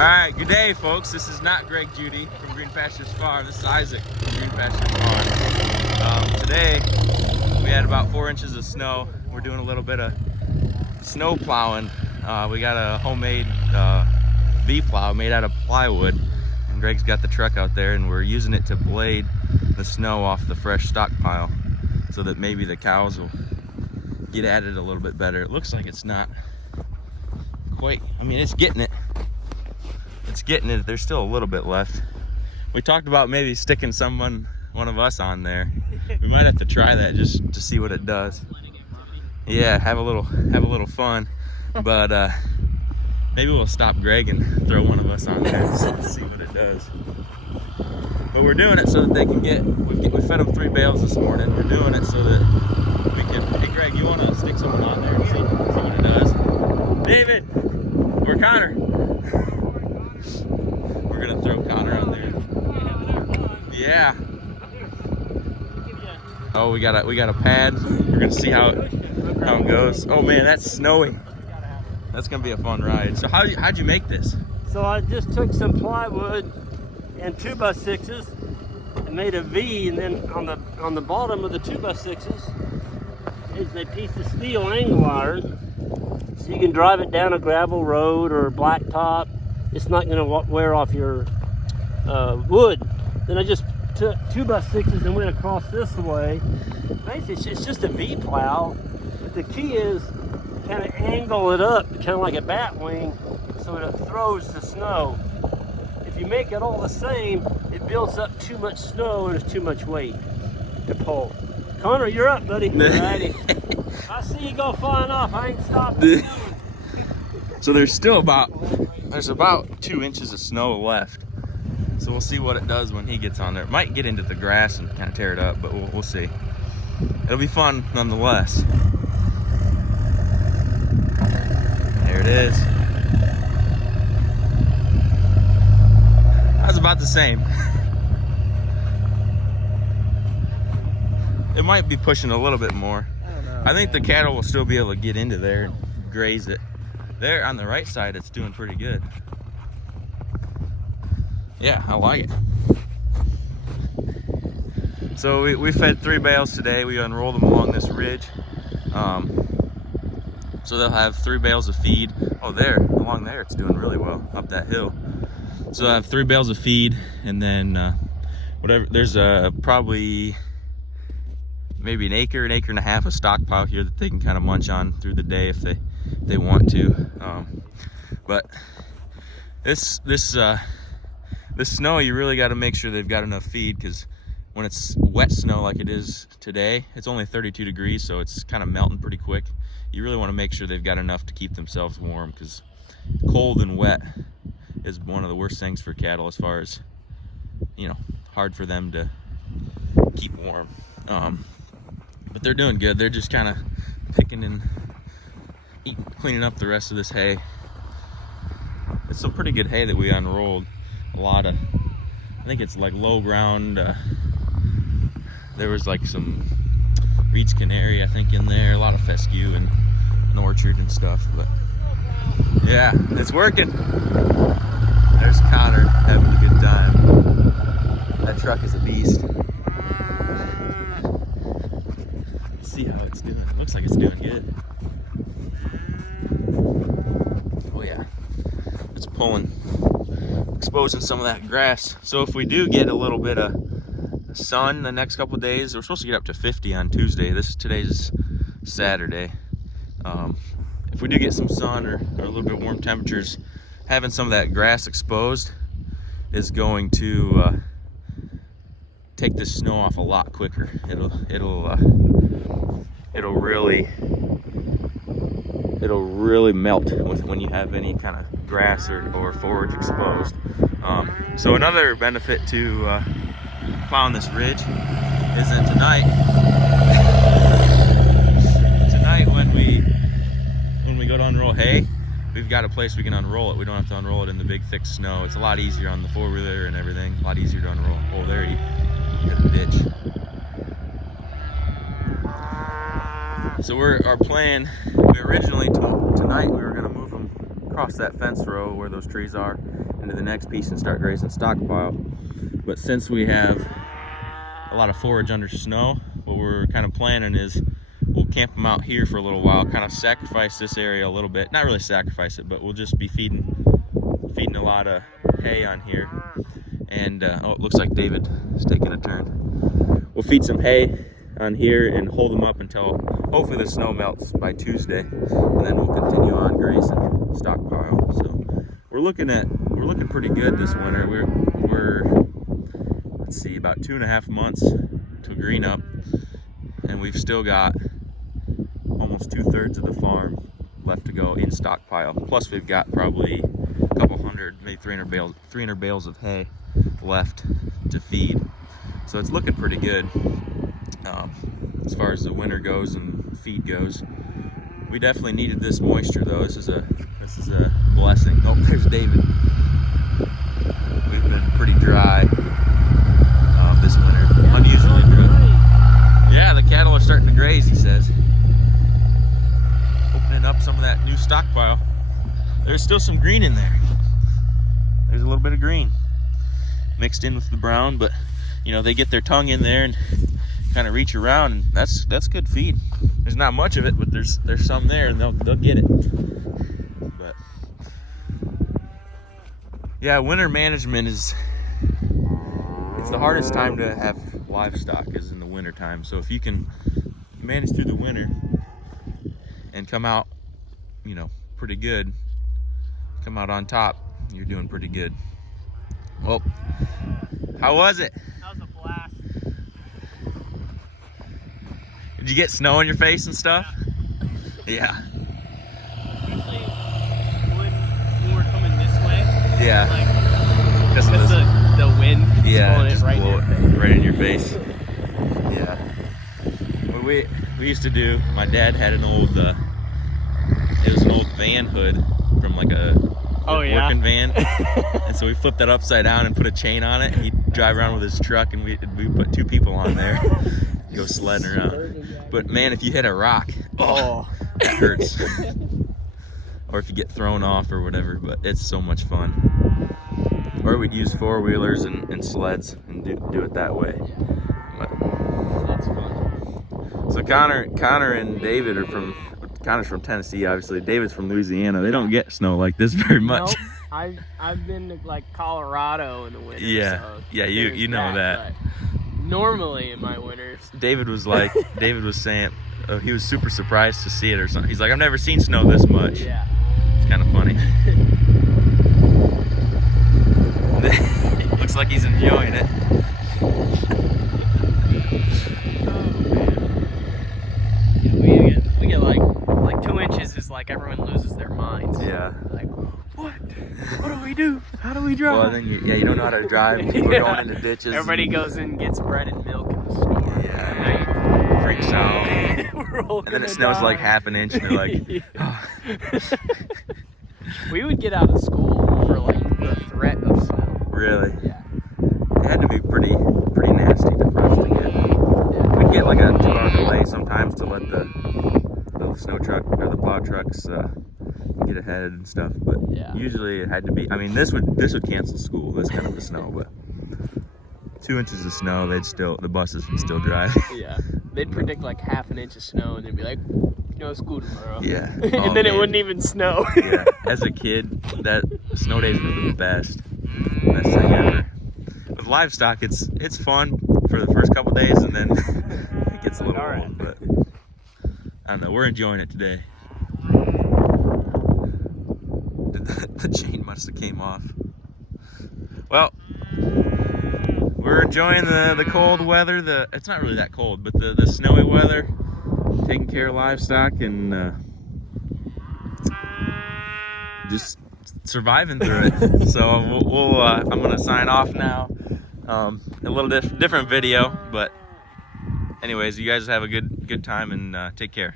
Alright, good day folks. This is not Greg Judy from Green Pastures Farm. This is Isaac from Green Pastures Farm. Today we had about 4 inches of snow. We're doing a little bit of snow plowing. We got a homemade V-plow made out of plywood, and Greg's got the truck out there, and we're using it to blade the snow off the fresh stockpile so that maybe the cows will get at it a little bit better. It looks like it's not quite, I mean, it's getting it. It's getting it. There's still a little bit left. We talked about maybe sticking one of us on there. We might have to try that just to see what it does. Yeah, have a little fun. But maybe we'll stop Greg and throw one of us on there and see what it does. But we're doing it so that they can get. We fed them 3 bales this morning. We're doing it so that we can. Hey, Greg, you want to stick someone on there and see what it does? David or Connor. We're gonna throw Connor on there. Yeah. Oh, we got a pad. We're gonna see how it goes. Oh man, that's snowy. That's gonna be a fun ride. So how'd you make this? So I just took some plywood and 2x6s and made a V, and then on the bottom of the 2x6s is a piece of steel angle iron, so you can drive it down a gravel road or blacktop. It's not going to wear off your wood. Then I just took 2x6s and went across this way. Basically, it's just a V-plow, but the key is kind of angle it up, kind of like a bat wing, so it throws the snow. If you make it all the same, it builds up too much snow and it's too much weight to pull. Connor, you're up, buddy. Alrighty. I see you go flying off. I ain't stopping. So there's about 2 inches of snow left. So we'll see what it does when he gets on there. It might get into the grass and kind of tear it up, but we'll see. It'll be fun nonetheless. There it is. That's about the same. It might be pushing a little bit more. I think the cattle will still be able to get into there and graze it. There on the right side, it's doing pretty good. Yeah, I like it. So we fed 3 bales today. We unrolled them along this ridge. So they'll have 3 bales of feed. Oh, there, along there, it's doing really well, up that hill. So I have 3 bales of feed, and then whatever, there's probably maybe an acre and a half of stockpile here that they can kind of munch on through the day if they want to. But this snow, you really got to make sure they've got enough feed, because when it's wet snow like it is today, it's only 32 degrees, so it's kind of melting pretty quick. You really want to make sure they've got enough to keep themselves warm, because cold and wet is one of the worst things for cattle, as far as, you know, hard for them to keep warm. But they're doing good. They're just kind of picking and cleaning up the rest of this hay. It's some pretty good hay that we unrolled. A lot of, I think it's like low ground. There was like some Reed's Canary, I think, in there. A lot of fescue and an orchard and stuff. But yeah, it's working. There's Connor having a good time. That truck is a beast. Let's see how it's doing. It looks like it's doing good. Oh yeah, it's pulling, exposing some of that grass. So if we do get a little bit of sun the next couple of days, we're supposed to get up to 50 on Tuesday. Today's Saturday. If we do get some sun or a little bit warm temperatures, having some of that grass exposed is going to take the snow off a lot quicker. It'll really melt when you have any kind of grass or forage exposed. So another benefit to plowing this ridge is that tonight when we go to unroll hay, we've got a place we can unroll it. We don't have to unroll it in the big thick snow. It's a lot easier on the 4-wheeler and everything. A lot easier to unroll. Oh, there he hit a ditch. So our plan, we originally tonight we were going to move them across that fence row where those trees are into the next piece and start grazing stockpile. But since we have a lot of forage under snow, what we're kind of planning is we'll camp them out here for a little while, kind of sacrifice this area a little bit. Not really sacrifice it, but we'll just be feeding a lot of hay on here. And oh, it looks like David is taking a turn. We'll feed some hay on here and hold them up until hopefully the snow melts by Tuesday, and then we'll continue on grazing stockpile. So we're looking pretty good this winter. We're let's see, about 2.5 months to green up, and we've still got almost 2/3 of the farm left to go in stockpile. Plus we've got probably a couple hundred, maybe 300 bales of hay left to feed. So it's looking pretty good as far as the winter goes and feed goes. We definitely needed this moisture though. This is a blessing. Oh, there's David. We've been pretty dry this winter, unusually dry. Yeah, the cattle are starting to graze, he says. Opening up some of that new stockpile. There's still some green in there. There's a little bit of green mixed in with the brown, but you know, they get their tongue in there and kind of reach around, and that's good feed. There's not much of it, but there's some there, and they'll get it. But yeah, winter management it's the hardest time to have livestock is in the winter time. So if you can manage through the winter and come out, you know, pretty good, come out on top, you're doing pretty good. Well, how was it? That was a blast. Did you get snow on your face and stuff? Yeah. Usually when we're coming this way, Yeah. like, Because because the wind is blowing it just right in blow your it face. right in your face. Yeah. What we used to do, my dad had an old, it was an old van hood from like a working van. And so we flipped that upside down and put a chain on it. He'd drive around with his truck, and we put 2 people on there, go sledding around. But man, if you hit a rock, oh, it hurts. Or if you get thrown off or whatever, but it's so much fun. Or we'd use 4-wheelers and sleds and do it that way. But, That's fun. so Connor and David are Connor's from Tennessee, obviously. David's from Louisiana. They don't get snow like this very much. Nope. I've been to like Colorado in the winter. Yeah. So Yeah, you know that. But normally in my winters, David was saying, he was super surprised to see it or something. He's like, I've never seen snow this much. yeah. It's kind of funny. Looks like he's enjoying it. We get like 2 inches is like everyone loses their minds. Yeah. Like, what do we do? How do we drive? Well, then you don't know how to drive. People are going into ditches. Everybody goes in and gets bread and milk in the store. Yeah. Freaks out. We're all And then gonna it snows die. like half an inch, and they're like, Yeah. We would get out of school for like the threat of snow. really? Yeah. It had to be pretty nasty for us to get. We'd get like a 2-hour delay sometimes to let the snow truck or the plow trucks get ahead and stuff. But Yeah. usually it had to be. I mean, this would cancel school. This kind of a snow, but 2 inches of snow, the buses would still drive. Yeah. They'd predict like half an inch of snow and they'd be like, no school tomorrow. Yeah. And Oh, then it man. wouldn't even snow. Yeah. As a kid, that snow days were the best thing ever. With livestock, it's fun for the first couple days, and then it gets a little old. But I don't know. We're enjoying it today. The chain must have came off. Well, we're enjoying the cold weather. It's not really that cold, but the snowy weather. Taking care of livestock and just surviving through it. So I'm gonna sign off now. A little different video, but anyways, you guys have a good time and take care.